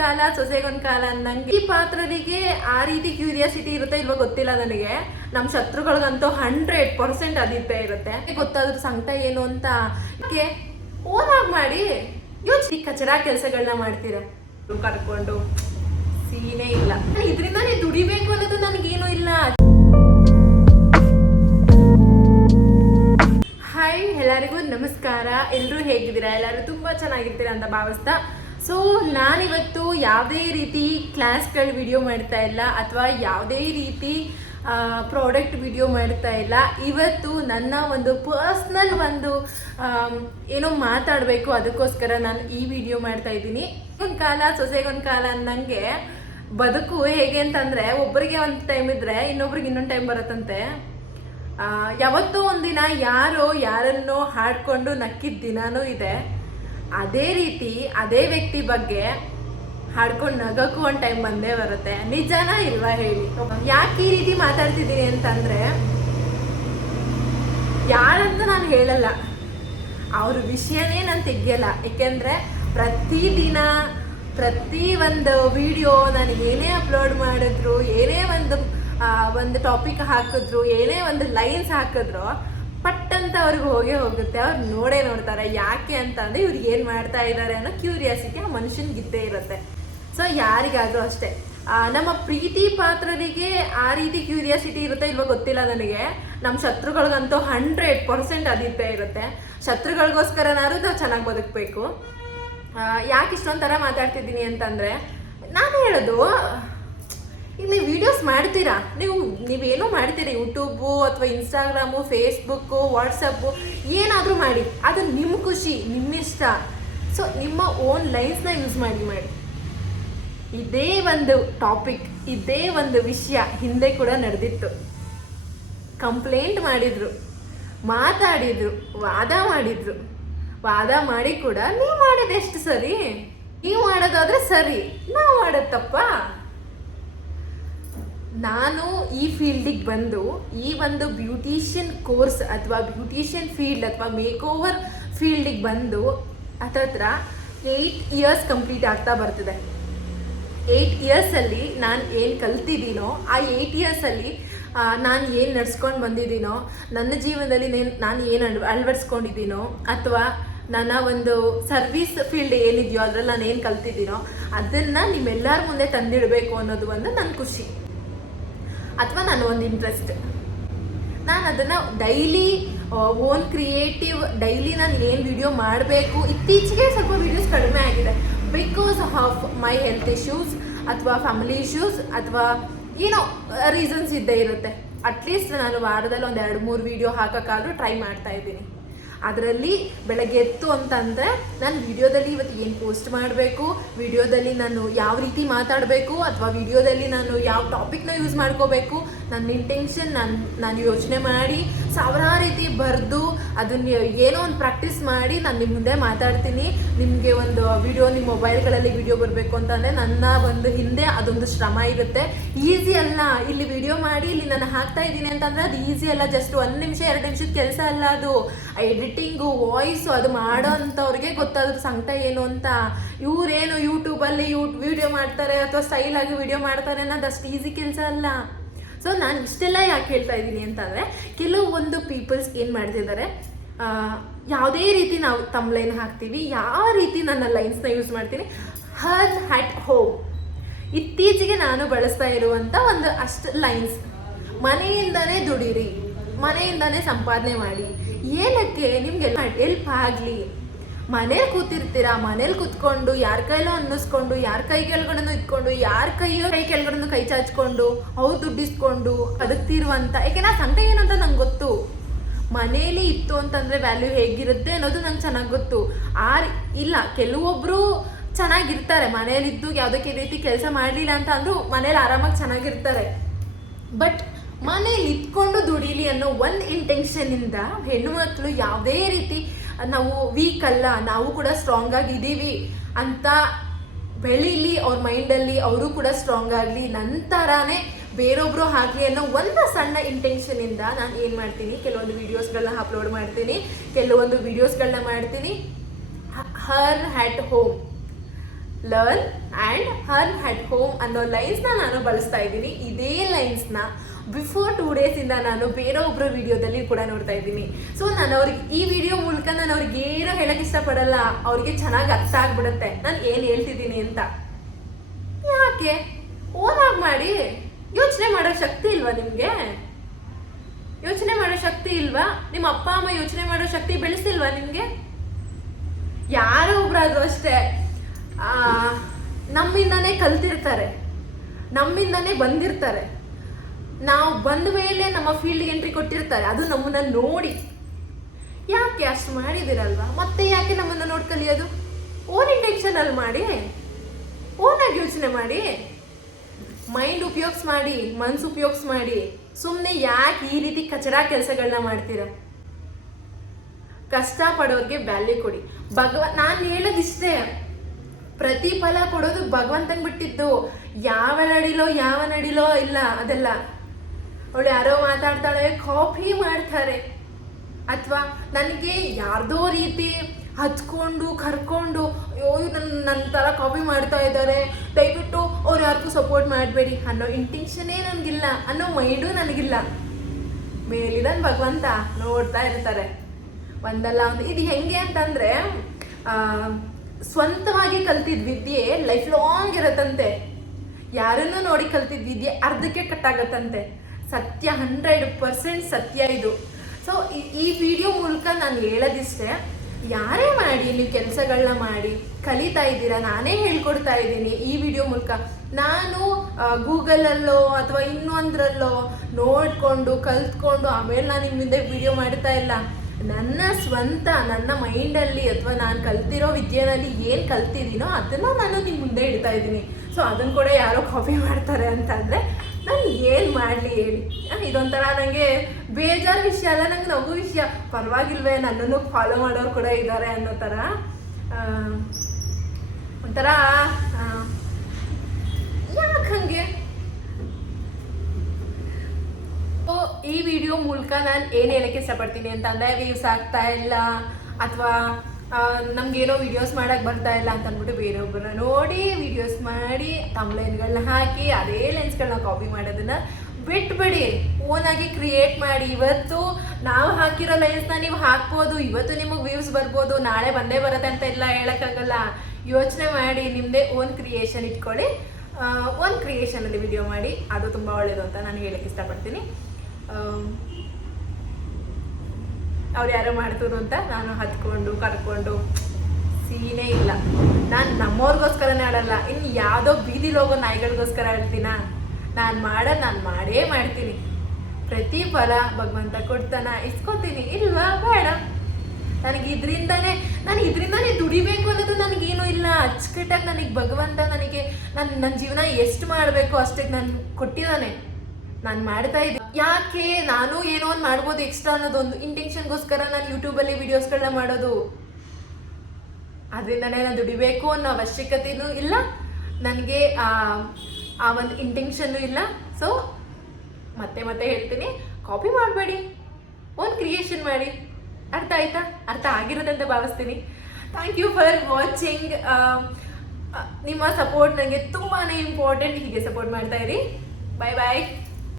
ಕಾಲ ಸೊಸೆಗೊಂದು ಕಾಲ ಅನ್ನಂಗೆ ಈ ಪಾತ್ರರಿಗೆ ಆ ರೀತಿ ಕ್ಯೂರಿಯಾಸಿಟಿ ಇರುತ್ತೆ ಇಲ್ವಾ ಗೊತ್ತಿಲ್ಲ ನನಗೆ. ನಮ್ಮ ಶತ್ರುಗಳಿಗಂತೂ 100% ಅದಿದ್ದೇ ಇರುತ್ತೆ. ಗೊತ್ತಾದ್ರೂ ಸಂಕಟ ಏನು ಅಂತ ಓನ್ ಆಗಿ ಮಾಡಿ ಯೋಚನೆ ಕಚರಾ ಕೆಲಸಗಳನ್ನ ಮಾಡ್ತೀರಾ ಕರ್ಕೊಂಡು ಸೀನೇ ಇಲ್ಲ. ಇದರಿಂದ ನೀವು ದುಡಿಬೇಕು ಅನ್ನೋದು ನನಗೇನು ಇಲ್ಲ. ಹಾಯ್ ಎಲ್ಲರಿಗೂ ನಮಸ್ಕಾರ. ಎಲ್ಲರೂ ಹೇಗಿದ್ದೀರಾ? ಎಲ್ಲರೂ ತುಂಬ ಚೆನ್ನಾಗಿರ್ತೀರಾ ಅಂತ ಭಾವಿಸ್ತಾ. ಸೊ ನಾನಿವತ್ತು ಯಾವುದೇ ರೀತಿ ಕ್ಲಾಸ್ಗಳ ವಿಡಿಯೋ ಮಾಡ್ತಾ ಇಲ್ಲ ಅಥವಾ ಯಾವುದೇ ರೀತಿ ಪ್ರಾಡಕ್ಟ್ ವಿಡಿಯೋ ಮಾಡ್ತಾ ಇಲ್ಲ. ಇವತ್ತು ನನ್ನ ಒಂದು ಪರ್ಸ್ನಲ್ ಒಂದು ಏನೋ ಮಾತಾಡಬೇಕು, ಅದಕ್ಕೋಸ್ಕರ ನಾನು ಈ ವಿಡಿಯೋ ಮಾಡ್ತಾ ಇದ್ದೀನಿ. ಒಂದು ಕಾಲ ಸೊಸೆಗೊಂದು ಕಾಲ ಅನ್ನಂಗೆ ಬದುಕು ಹೇಗೆ ಅಂತಂದರೆ, ಒಬ್ಬರಿಗೆ ಒಂದು ಟೈಮ್ ಇದ್ದರೆ ಇನ್ನೊಬ್ರಿಗೆ ಇನ್ನೊಂದು ಟೈಮ್ ಬರುತ್ತಂತೆ. ಯಾವತ್ತೋ ಒಂದಿನ ಯಾರೋ ಯಾರನ್ನೋ ಹಾಡ್ಕೊಂಡು ನಕ್ಕಿದ ದಿನಾನೂ ಇದೆ. ಅದೇ ರೀತಿ ಅದೇ ವ್ಯಕ್ತಿ ಬಗ್ಗೆ ಹಾಡ್ಕೊಂಡು ನಗಕ್ಕೂ ಒಂದು ಟೈಮ್ ಬಂದೇ ಬರುತ್ತೆ. ನಿಜನಾ ಇಲ್ವಾ ಹೇಳಿ? ಯಾಕೆ ಈ ರೀತಿ ಮಾತಾಡ್ತಿದ್ದೀನಿ ಅಂತಂದರೆ, ಯಾರಂತ ನಾನು ಹೇಳಲ್ಲ, ಅವ್ರ ವಿಷಯನೇ ನಾನು ತೆಗಿಯಲ್ಲ. ಏಕೆಂದರೆ ಪ್ರತಿದಿನ ಪ್ರತಿ ಒಂದು ವಿಡಿಯೋ ನಾನು ಏನೇ ಅಪ್ಲೋಡ್ ಮಾಡಿದ್ರು, ಏನೇ ಒಂದು ಟಾಪಿಕ್ ಹಾಕಿದ್ರು, ಏನೇ ಒಂದು ಲೈನ್ಸ್ ಹಾಕಿದ್ರು ಪಟ್ ಅಂತ ಅವ್ರಿಗೆ ಹೋಗುತ್ತೆ. ಅವ್ರು ನೋಡ್ತಾರೆ. ಯಾಕೆ ಅಂತಂದರೆ ಇವ್ರಿಗೆ ಏನು ಮಾಡ್ತಾ ಇದ್ದಾರೆ ಅನ್ನೋ ಕ್ಯೂರಿಯಾಸಿಟಿ ಆ ಮನುಷ್ಯನಿಗಿದ್ದೇ ಇರುತ್ತೆ. ಸೊ ಯಾರಿಗಾದರೂ ಅಷ್ಟೇ, ನಮ್ಮ ಪ್ರೀತಿ ಪಾತ್ರರಿಗೆ ಆ ರೀತಿ ಕ್ಯೂರಿಯಾಸಿಟಿ ಇರುತ್ತೆ ಇಲ್ವಾ ಗೊತ್ತಿಲ್ಲ ನನಗೆ. ನಮ್ಮ ಶತ್ರುಗಳಿಗಂತೂ 100% ಅದಿದ್ದೇ ಇರುತ್ತೆ. ಶತ್ರುಗಳಿಗೋಸ್ಕರನಾದ್ರೂ ನಾವು ಚೆನ್ನಾಗಿ ಬದುಕಬೇಕು. ಯಾಕೆ ಇಷ್ಟೊಂಥರ ಮಾತಾಡ್ತಿದ್ದೀನಿ ಅಂತಂದರೆ, ನಾನು ಹೇಳೋದು, ಈಗ ನೀವು ವೀಡಿಯೋಸ್ ಮಾಡ್ತೀರಾ, ನೀವೇನೋ ಮಾಡ್ತೀರಾ, ಯೂಟ್ಯೂಬು ಅಥವಾ ಇನ್ಸ್ಟಾಗ್ರಾಮು, ಫೇಸ್ಬುಕ್ಕು, ವಾಟ್ಸಪ್ಪು, ಏನಾದರೂ ಮಾಡಿ, ಅದು ನಿಮ್ಮ ಖುಷಿ, ನಿಮ್ಮ ಇಷ್ಟ. ಸೊ ನಿಮ್ಮ ಓನ್ ಲೈನ್ಸ್ನ ಯೂಸ್ ಮಾಡಿ. ಇದೇ ಒಂದು ಟಾಪಿಕ್, ಇದೇ ಒಂದು ವಿಷಯ ಹಿಂದೆ ಕೂಡ ನಡೆದಿತ್ತು. ಕಂಪ್ಲೇಂಟ್ ಮಾಡಿದರು, ಮಾತಾಡಿದರು, ವಾದ ಮಾಡಿ ಕೂಡ ನೀವು ಮಾಡೋದು ಎಷ್ಟು ಸರಿ? ನೀವು ಮಾಡೋದಾದರೆ ಸರಿ, ನಾವು ಮಾಡೋದು ತಪ್ಪಾ? ನಾನು ಈ ಫೀಲ್ಡಿಗೆ ಬಂದು ಈ ಒಂದು ಬ್ಯೂಟಿಷಿಯನ್ ಕೋರ್ಸ್ ಅಥವಾ ಬ್ಯೂಟಿಷಿಯನ್ ಫೀಲ್ಡ್ ಅಥವಾ ಮೇಕ್ ಓವರ್ ಫೀಲ್ಡಿಗೆ ಬಂದು ಹತ್ತತ್ರ 8 ಇಯರ್ಸ್ ಕಂಪ್ಲೀಟ್ ಆಗ್ತಾ ಬರ್ತಿದೆ. 8 ಇಯರ್ಸಲ್ಲಿ ನಾನು ಏನು ಕಲ್ತಿದ್ದೀನೋ, ಆ 8 ಇಯರ್ಸಲ್ಲಿ ನಾನು ಏನು ನಡ್ಸ್ಕೊಂಡು ಬಂದಿದ್ದೀನೋ, ನನ್ನ ಜೀವನದಲ್ಲಿ ನಾನು ಏನು ಅಳವಡಿಸ್ಕೊಂಡಿದ್ದೀನೋ, ಅಥವಾ ನನ್ನ ಒಂದು ಸರ್ವಿಸ್ ಫೀಲ್ಡ್ ಏನಿದೆಯೋ ಅದರಲ್ಲಿ ನಾನು ಏನು ಕಲ್ತಿದ್ದೀನೋ ಅದನ್ನು ನಿಮ್ಮೆಲ್ಲರ ಮುಂದೆ ತಂದಿಡಬೇಕು ಅನ್ನೋದು ಒಂದು ನನ್ನ ಖುಷಿ ಅಥವಾ ನನ್ನ ಒಂದು ಇಂಟ್ರೆಸ್ಟ್. ನಾನು ಅದನ್ನು ಡೈಲಿ ಓನ್ ಕ್ರಿಯೇಟಿವ್ ಡೈಲಿ ನಾನು ಏನು ವಿಡಿಯೋ ಮಾಡಬೇಕು. ಇತ್ತೀಚೆಗೆ ಸ್ವಲ್ಪ ವೀಡಿಯೋಸ್ ಕಡಿಮೆ ಆಗಿದೆ because of my health issues ಅಥವಾ ಫ್ಯಾಮಿಲಿ ಇಶ್ಯೂಸ್ ಅಥವಾ ಏನೋ ರೀಸನ್ಸ್ ಇದ್ದೇ ಇರುತ್ತೆ. ಅಟ್ಲೀಸ್ಟ್ ನಾನು ವಾರದಲ್ಲಿ ಒಂದು 2-3 ವೀಡಿಯೋ ಹಾಕೋಕ್ಕಾದರೂ ಟ್ರೈ ಮಾಡ್ತಾ ಇದ್ದೀನಿ. ಅದರಲ್ಲಿ ಬೆಳಗ್ಗೆ ಎತ್ತು ಅಂತಂದರೆ ನಾನು ವಿಡಿಯೋದಲ್ಲಿ ಇವತ್ತು ಏನು ಪೋಸ್ಟ್ ಮಾಡಬೇಕು, ವಿಡಿಯೋದಲ್ಲಿ ನಾನು ಯಾವ ರೀತಿ ಮಾತಾಡಬೇಕು, ಅಥವಾ ವಿಡಿಯೋದಲ್ಲಿ ನಾನು ಯಾವ ಟಾಪಿಕ್ನ ಯೂಸ್ ಮಾಡ್ಕೋಬೇಕು, ನನ್ನ ಇಂಟೆನ್ಷನ್ ನಾನು ಯೋಚನೆ ಮಾಡಿ ಸಾವಿರಾರು ರೀತಿ ಬರೆದು ಅದನ್ನು ಏನೋ ಒಂದು ಪ್ರಾಕ್ಟೀಸ್ ಮಾಡಿ ನಾನು ನಿಮ್ಮ ಮುಂದೆ ಮಾತಾಡ್ತೀನಿ. ನಿಮಗೆ ಒಂದು ವಿಡಿಯೋ ನಿಮ್ಮ ಮೊಬೈಲ್ಗಳಲ್ಲಿ ವಿಡಿಯೋ ಬರಬೇಕು ಅಂತಂದರೆ ನನ್ನ ಒಂದು ಹಿಂದೆ ಅದೊಂದು ಶ್ರಮ ಇರುತ್ತೆ. ಈಸಿ ಅಲ್ಲ. ಇಲ್ಲಿ ವಿಡಿಯೋ ಮಾಡಿ ಇಲ್ಲಿ ನಾನು ಹಾಕ್ತಾ ಇದ್ದೀನಿ ಅಂತಂದರೆ ಅದು ಈಸಿ ಅಲ್ಲ. ಜಸ್ಟ್ 1 ನಿಮಿಷ 2 ನಿಮಿಷದ ಕೆಲಸ ಅಲ್ಲ ಅದು. ಎಡಿಟಿಂಗು, ವಾಯ್ಸು ಅದು ಮಾಡೋ ಅಂಥವ್ರಿಗೆ ಗೊತ್ತಾದ್ರೂ ಸಂಕಟ ಏನು ಅಂತ. ಇವರೇನು ಯೂಟ್ಯೂಬಲ್ಲಿ ವಿಡಿಯೋ ಮಾಡ್ತಾರೆ ಅಥವಾ ಸ್ಟೈಲಾಗಿ ವಿಡಿಯೋ ಮಾಡ್ತಾರೆ ಅನ್ನೋದು ಅಷ್ಟು ಈಸಿ ಕೆಲಸ ಅಲ್ಲ. ಸೊ ನಾನು ಇಷ್ಟೆಲ್ಲ ಯಾಕೆ ಹೇಳ್ತಾ ಇದ್ದೀನಿ ಅಂತಂದರೆ, ಕೆಲವೊಂದು ಪೀಪಲ್ಸ್ ಏನು ಮಾಡ್ತಿದ್ದಾರೆ, ಯಾವುದೇ ರೀತಿ ನಾವು ತಮ್ಲೈನ್ ಹಾಕ್ತೀವಿ, ಯಾವ ರೀತಿ ನನ್ನ ಲೈನ್ಸ್ನ ಯೂಸ್ ಮಾಡ್ತೀನಿ, ಹರ್ ಹ್ಯಾಟ್ ಹೋಮ್. ಇತ್ತೀಚೆಗೆ ನಾನು ಬಳಸ್ತಾ ಇರುವಂಥ ಒಂದು ಅಷ್ಟು ಲೈನ್ಸ್, ಮನೆಯಿಂದನೇ ದುಡೀರಿ, ಮನೆಯಿಂದನೇ ಸಂಪಾದನೆ ಮಾಡಿ. ಏನಕ್ಕೆ? ನಿಮಗೆ ಹೆಲ್ಪ್ ಆಗಲಿ. ಮನೇಲಿ ಕೂತಿರ್ತೀರಾ, ಮನೇಲಿ ಕೂತ್ಕೊಂಡು ಯಾರ ಕೈಲೋ ಅನ್ನಿಸ್ಕೊಂಡು, ಯಾರ ಕೈ ಕೆಳಗಡೆನೂ ಇಟ್ಕೊಂಡು, ಯಾರ ಕೈ ಕೆಳಗಡೆನೂ ಕೈ ಚಾಚ್ಕೊಂಡು ಅವ್ರು ದುಡ್ಡಿಸ್ಕೊಂಡು ಬದುಕ್ತಿರುವಂಥ. ಯಾಕೆಂದ್ರೆ ಆ ಸಂಕಟ ಏನಂತ ನಂಗೆ ಗೊತ್ತು. ಮನೇಲಿ ಇತ್ತು ಅಂತಂದರೆ ವ್ಯಾಲ್ಯೂ ಹೇಗಿರುತ್ತೆ ಅನ್ನೋದು ನಂಗೆ ಚೆನ್ನಾಗಿ ಗೊತ್ತು. ಇಲ್ಲ, ಕೆಲವೊಬ್ಬರು ಚೆನ್ನಾಗಿರ್ತಾರೆ, ಮನೇಲಿದ್ದು ಯಾವುದಕ್ಕೆ ರೀತಿ ಕೆಲಸ ಮಾಡಲಿಲ್ಲ ಅಂತ ಅಂದರೂ ಮನೇಲಿ ಆರಾಮಾಗಿ ಚೆನ್ನಾಗಿರ್ತಾರೆ. ಬಟ್ ಮನೇಲಿ ಇಟ್ಕೊಂಡು ದುಡೀಲಿ ಅನ್ನೋ ಒಂದು ಇಂಟೆನ್ಷನಿಂದ ಹೆಣ್ಣು ಮಕ್ಕಳು ಯಾವುದೇ ರೀತಿ ನಾವು ವೀಕ್ ಅಲ್ಲ, ನಾವು ಕೂಡ ಸ್ಟ್ರಾಂಗ್ ಆಗಿದ್ದೀವಿ ಅಂತ ಬೆಳೀಲಿ. ಅವ್ರ ಮೈಂಡಲ್ಲಿ ಅವರು ಕೂಡ ಸ್ಟ್ರಾಂಗ್ ಆಗಲಿ, ನಂತರನೇ ಬೇರೊಬ್ಬರು ಆಗಲಿ ಅನ್ನೋ ಒಂದು ಸಣ್ಣ ಇಂಟೆನ್ಷನಿಂದ ನಾನು ಏನು ಮಾಡ್ತೀನಿ, ಕೆಲವೊಂದು ವೀಡಿಯೋಸ್ಗಳನ್ನ ಅಪ್ಲೋಡ್ ಮಾಡ್ತೀನಿ, earn at home. Learn and earn at home ಅನ್ನೋ ಲೈನ್ಸ್ನ ನಾನು ಬಳಸ್ತಾ ಇದ್ದೀನಿ. ಇದೇ ಲೈನ್ಸ್ನ ಬಿಫೋರ್ 2 ಡೇಸಿಂದ ನಾನು ಬೇರೆ ಒಬ್ಬರ ವಿಡಿಯೋದಲ್ಲಿ ಕೂಡ ನೋಡ್ತಾ ಇದ್ದೀನಿ. ಸೊ ನಾನು ಅವ್ರಿಗೆ ಈ ವಿಡಿಯೋ ಮೂಲಕ ನಾನು ಅವ್ರಿಗೆ ಏನೋ ಹೇಳಕ್ಕೆ ಇಷ್ಟಪಡಲ್ಲ, ಅವ್ರಿಗೆ ಚೆನ್ನಾಗಿ ಅರ್ಥ ಆಗ್ಬಿಡುತ್ತೆ ನಾನು ಏನು ಹೇಳ್ತಿದ್ದೀನಿ ಅಂತ. ಯಾಕೆ ಓನಾಗಿ ಮಾಡಿ ಯೋಚನೆ ಮಾಡೋ ಶಕ್ತಿ ಇಲ್ವಾ ನಿಮಗೆ? ಯೋಚನೆ ಮಾಡೋ ಶಕ್ತಿ ಇಲ್ವಾ? ನಿಮ್ಮ ಅಪ್ಪ ಅಮ್ಮ ಯೋಚನೆ ಮಾಡೋ ಶಕ್ತಿ ಬೆಳೆಸಿಲ್ವಾ ನಿಮಗೆ? ಯಾರೋ ಒಬ್ರಾದ್ರೂ ಅಷ್ಟೇ ನಮ್ಮಿಂದನೇ ಕಲ್ತಿರ್ತಾರೆ, ನಮ್ಮಿಂದನೇ ಬಂದಿರ್ತಾರೆ, ನಾವು ಬಂದ ಮೇಲೆ ನಮ್ಮ ಫೀಲ್ಡ್ಗೆ ಎಂಟ್ರಿ ಕೊಟ್ಟಿರ್ತಾರೆ, ಅದು ನಮ್ಮನ್ನ ನೋಡಿ. ಯಾಕೆ ಅಷ್ಟು ಮಾಡಿದಿರಲ್ವಾ, ಮತ್ತೆ ಯಾಕೆ ನಮ್ಮನ್ನು ನೋಡಿ ಕಲಿಯೋದು? ಓನ್ ಇಂಟೆನ್ಷನಲ್ಲಿ ಮಾಡಿ, ಓನಾಗಿ ಯೋಚನೆ ಮಾಡಿ, ಮೈಂಡ್ ಉಪಯೋಗಿಸ್ ಮಾಡಿ, ಮನ್ಸು ಉಪಯೋಗಿಸ್ ಮಾಡಿ. ಸುಮ್ಮನೆ ಯಾಕೆ ಈ ರೀತಿ ಕಚರಾ ಕೆಲಸಗಳನ್ನ ಮಾಡ್ತೀರ? ಕಷ್ಟಪಡೋರಿಗೆ ವ್ಯಾಲ್ಯೂ ಕೊಡಿ. ನಾನು ಹೇಳೋದಿಷ್ಟೇ, ಪ್ರತಿಫಲ ಕೊಡೋದು ಭಗವಂತನ್ ಬಿಟ್ಟಿದ್ದು. ಯಾವ ನಡಿಲೋ ಇಲ್ಲ, ಅದೆಲ್ಲ ಅವಳು ಯಾರೋ ಮಾತಾಡ್ತಾಳೆ, ಕಾಪಿ ಮಾಡ್ತಾರೆ, ಅಥವಾ ನನಗೆ ಯಾರ್ದೋ ರೀತಿ ಹಚ್ಕೊಂಡು ಕರ್ಕೊಂಡು ಅಯ್ಯೋ ನನ್ನ ಥರ ಕಾಪಿ ಮಾಡ್ತಾ ಇದ್ದಾರೆ, ದಯವಿಟ್ಟು ಅವ್ರು ಯಾರಿಗೂ ಸಪೋರ್ಟ್ ಮಾಡಬೇಡಿ ಅನ್ನೋ ಇಂಟೆನ್ಷನ್ನೇ ನನಗಿಲ್ಲ, ಅನ್ನೋ ಮೈಂಡು ನನಗಿಲ್ಲ. ಮೇಲಿದನ್ ಭಗವಂತ ನೋಡ್ತಾ ಇರ್ತಾರೆ ಒಂದಲ್ಲ ಒಂದು. ಇದು ಹೆಂಗೆ ಅಂತಂದರೆ, ಸ್ವಂತವಾಗಿ ಕಲ್ತಿದ್ದ ವಿದ್ಯೆ ಲೈಫ್ ಲಾಂಗ್ ಇರತ್ತಂತೆ, ಯಾರನ್ನೂ ನೋಡಿ ಕಲ್ತಿದ್ದ ವಿದ್ಯೆ ಅರ್ಧಕ್ಕೆ ಕಟ್ಟಾಗತ್ತಂತೆ. ಸತ್ಯ, 100% ಸತ್ಯ ಇದು. ಸೊ ಈ ವಿಡಿಯೋ ಮೂಲಕ ನಾನು ಹೇಳೋದಿಷ್ಟೇ, ಯಾರೇ ಮಾಡಿ ನೀವು ಕೆಲಸಗಳನ್ನ ಮಾಡಿ ಕಲಿತಾ ಇದ್ದೀರಾ, ನಾನೇ ಹೇಳ್ಕೊಡ್ತಾ ಇದ್ದೀನಿ ಈ ವಿಡಿಯೋ ಮೂಲಕ. ನಾನು ಗೂಗಲಲ್ಲೋ ಅಥವಾ ಇನ್ನೊಂದರಲ್ಲೋ ನೋಡಿಕೊಂಡು ಕಲ್ತ್ಕೊಂಡು ಆಮೇಲೆ ನಾನು ನಿಮ್ಮ ಮುಂದೆ ವಿಡಿಯೋ ಮಾಡ್ತಾ ಇಲ್ಲ. ನನ್ನ ಸ್ವಂತ, ನನ್ನ ಮೈಂಡಲ್ಲಿ ಅಥವಾ ನಾನು ಕಲ್ತಿರೋ ವಿದ್ಯೆನಲ್ಲಿ ಏನು ಕಲ್ತಿದ್ದೀನೋ ಅದನ್ನು ನಾನು ನಿಮ್ಮ ಮುಂದೆ ಇಡ್ತಾ ಇದ್ದೀನಿ. ಸೊ ಅದನ್ನು ಕೂಡ ಯಾರೋ ಕಾಪಿ ಮಾಡ್ತಾರೆ ಅಂತಂದರೆ ನಾನು ಏನು ಮಾಡಲಿ ಹೇಳಿ? ಇದೊಂಥರ ನನಗೆ ಬೇಜಾರು ವಿಷಯ ಅಲ್ಲ, ನಂಗೆ ನಗು ವಿಷಯ. ಪರವಾಗಿಲ್ವೇ, ನನ್ನನ್ನು ಫಾಲೋ ಮಾಡೋರು ಕೂಡ ಇದ್ದಾರೆ ಅನ್ನೋ ಥರ ಒಂಥರ. ಯಾಕೆ ಹಾಗೆ? ಈ ವಿಡಿಯೋ ಮೂಲಕ ನಾನು ಏನು ಹೇಳಕ್ಕೆ ಇಷ್ಟಪಡ್ತೀನಿ ಅಂತಂದರೆ, ವ್ಯೂಸ್ ಆಗ್ತಾ ಇಲ್ಲ ಅಥವಾ ನಮಗೇನೋ ವಿಡಿಯೋಸ್ ಮಾಡೋಕ್ಕೆ ಬರ್ತಾ ಇಲ್ಲ ಅಂತ ಅಂದ್ಬಿಟ್ಟು ಬೇರೆಯೊಬ್ಬರನ್ನ ನೋಡಿ ವಿಡಿಯೋಸ್ ಮಾಡಿ ತಮ್ಲೈನ್ಗಳನ್ನ ಹಾಕಿ ಅದೇ ಲೆನ್ಸ್ಗಳನ್ನ ಕಾಪಿ ಮಾಡೋದನ್ನು ಬಿಟ್ಬಿಡಿ. ಓನಾಗಿ ಕ್ರಿಯೇಟ್ ಮಾಡಿ. ಇವತ್ತು ನಾವು ಹಾಕಿರೋ ಲೈನ್ಸ್ನ ನೀವು ಹಾಕ್ಬೋದು, ಇವತ್ತು ನಿಮಗೆ ವ್ಯೂಸ್ ಬರ್ಬೋದು, ನಾಳೆ ಬಂದೇ ಬರುತ್ತೆ ಅಂತ ಎಲ್ಲ ಹೇಳೋಕ್ಕಾಗಲ್ಲ. ಯೋಚನೆ ಮಾಡಿ, ನಿಮ್ಮದೇ ಓನ್ ಕ್ರಿಯೇಷನ್ ಇಟ್ಕೊಳ್ಳಿ. ಓನ್ ಕ್ರಿಯೇಷನಲ್ಲಿ ವಿಡಿಯೋ ಮಾಡಿ, ಅದು ತುಂಬ ಒಳ್ಳೆಯದು ಅಂತ ನಾನು ಹೇಳಕ್ಕೆ ಇಷ್ಟಪಡ್ತೀನಿ. ಅವ್ರು ಯಾರೋ ಮಾಡ್ತದ್ರು ಅಂತ ನಾನು ಹತ್ಕೊಂಡು ಕರ್ಕೊಂಡು ಸೀನೇ ಇಲ್ಲ. ನಾನು ನಮ್ಮವ್ರಿಗೋಸ್ಕರನೇ ಆಡಲ್ಲ, ಇನ್ನು ಯಾವುದೋ ಬೀದಿಲಿ ಹೋಗೋ ನಾಯಿಗಳಿಗೋಸ್ಕರ ಆಡ್ತೀನ? ನಾನು ಮಾಡೇ ಮಾಡ್ತೀನಿ. ಪ್ರತಿಫಲ ಭಗವಂತ ಕೊಡ್ತಾನ, ಇಸ್ಕೊತೀನಿ ಇಲ್ವಾ? ಬೇಡ. ನನಗೆ ಇದರಿಂದನೇ ದುಡಿಬೇಕು ಅನ್ನೋದು ನನಗೇನು ಇಲ್ಲ. ಅಚ್ಚುಕಟ್ಟಾಗಿ ನನಗೆ ಭಗವಂತ ನನಗೆ ನನ್ನ ಜೀವನ ಎಷ್ಟು ಮಾಡಬೇಕು ಅಷ್ಟಕ್ಕೆ ನಾನು ಕೊಟ್ಟಿದ್ದಾನೆ. ನಾನು ಮಾಡ್ತಾ ಇದ್ದೀನಿ. ಯಾಕೆ ನಾನು ಏನೋ ಒಂದು ಮಾಡ್ಬೋದು ಎಕ್ಸ್ಟ್ರಾ ಅನ್ನೋದೊಂದು ಇಂಟೆನ್ಷನ್ಗೋಸ್ಕರ ನಾನು ಯೂಟ್ಯೂಬಲ್ಲಿ ವಿಡಿಯೋಸ್ಗಳನ್ನ ಮಾಡೋದು. ಅದರಿಂದನೇ ನಾನು ದುಡಿಬೇಕು ಅನ್ನೋ ಅವಶ್ಯಕತೆಯೂ ಇಲ್ಲ, ನನಗೆ ಆ ಒಂದು ಇಂಟೆನ್ಷನ್ನು ಇಲ್ಲ. ಸೊ ಮತ್ತೆ ಹೇಳ್ತೀನಿ, ಕಾಪಿ ಮಾಡಬೇಡಿ, ಓನ್ ಕ್ರಿಯೇಷನ್ ಮಾಡಿ. ಅರ್ಥ ಆಯ್ತಾ? ಅರ್ಥ ಆಗಿರೋದಂತ ಭಾವಿಸ್ತೀನಿ. Thank you for watching. ನಿಮ್ಮ ಸಪೋರ್ಟ್ ನನಗೆ ತುಂಬಾ ಇಂಪಾರ್ಟೆಂಟ್. ಹೀಗೆ ಸಪೋರ್ಟ್ ಮಾಡ್ತಾ ಇರಿ. ಬಾಯ್ ಬಾಯ್.